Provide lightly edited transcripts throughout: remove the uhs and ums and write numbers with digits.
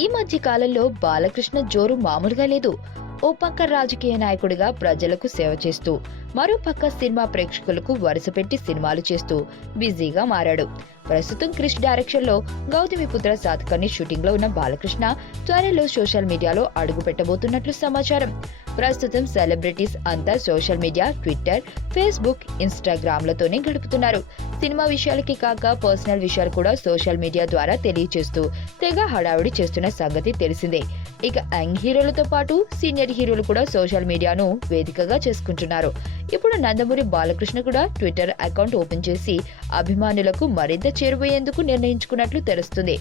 ఈ మధ్య కాలంలో బాలకృష్ణ జోరు మామూలుగా లేదు. ఓ పక్క రాజకీయ నాయకుడిగా ప్రజలకు సేవ చేస్తూ, మరో పక్క సినిమా ప్రేక్షకులకు వరుసపెట్టి సినిమాలు చేస్తూ బిజీగా మారాడు. ప్రస్తుతం క్రిష్ డైరెక్షన్ లో గౌతమిపుత్ర శాతకర్ణి షూటింగ్ లో ఉన్న బాలకృష్ణ త్వరలో సోషల్ మీడియాలో అడుగు పెట్టబోతున్నట్లు సమాచారం. ప్రస్తుతం సెలబ్రిటీస్ అంతా social media, twitter, facebook, instagram లతోనే గడుపుతున్నారు. సినిమా విషయాలకి కాక పర్సనల్ విషయాలు కూడా సోషల్ మీడియా ద్వారా తెలియజేస్తూ తెగ హడావిడి చేస్తున్న సంగతి తెలిసిందే. ఇక యంగ్ హీరోలతో పాటు సీనియర్ హీరోలు కూడా సోషల్ మీడియాను వేదికగా చేసుకుంటున్నారు. ఇప్పుడు నందమూరి బాలకృష్ణ కూడా ట్విట్టర్ అకౌంట్ ఓపెన్ చేసి అభిమానులకు మరింత చేరువయ్యేందుకు నిర్ణయించుకున్నట్లు తెలుస్తుంది.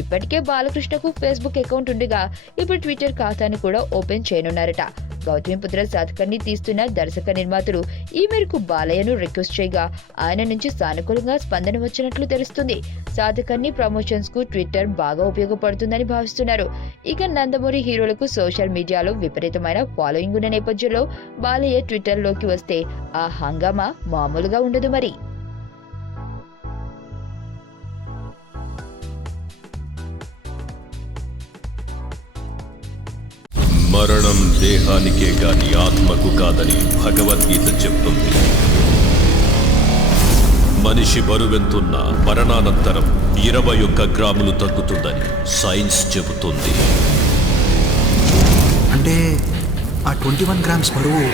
ఇప్పటికే బాలకృష్ణకు ఫేస్బుక్ అకౌంట్ ఉండగా ఇప్పుడు ట్విట్టర్ ఖాతాను కూడా ఓపెన్ చేయనున్నారట. గౌతమిపుత్ర శాతకర్ణి తీస్తున్న దర్శక నిర్మాతలు ఈ మేరకు బాలయ్యను రిక్వెస్ట్ చేయగా ఆయన నుంచి సానుకూలంగా స్పందన వచ్చినట్లు తెలుస్తుంది. శాతకర్ణి ప్రమోషన్స్ కు ట్విట్టర్ బాగా ఉపయోగపడుతుందని భావిస్తున్నారు. ఇక నందమూరి హీరోలకు సోషల్ మీడియాలో విపరీతమైన ఫాలోయింగ్ ఉన్న నేపథ్యంలో బాలయ్య ట్విట్టర్ లోకి వస్తే ఆ హంగామా మామూలుగా ఉండదు మరి. మరణం దేహానికే గాని ఆత్మకు కాదని భగవద్గీత చెప్తుంది. మనిషి బరువెంతున్న మరణానంతరం 21 గ్రాములు తగ్గుతుందని సైన్స్ చెబుతుంది. అంటే ఆ 21 గ్రామ్స్ బరువు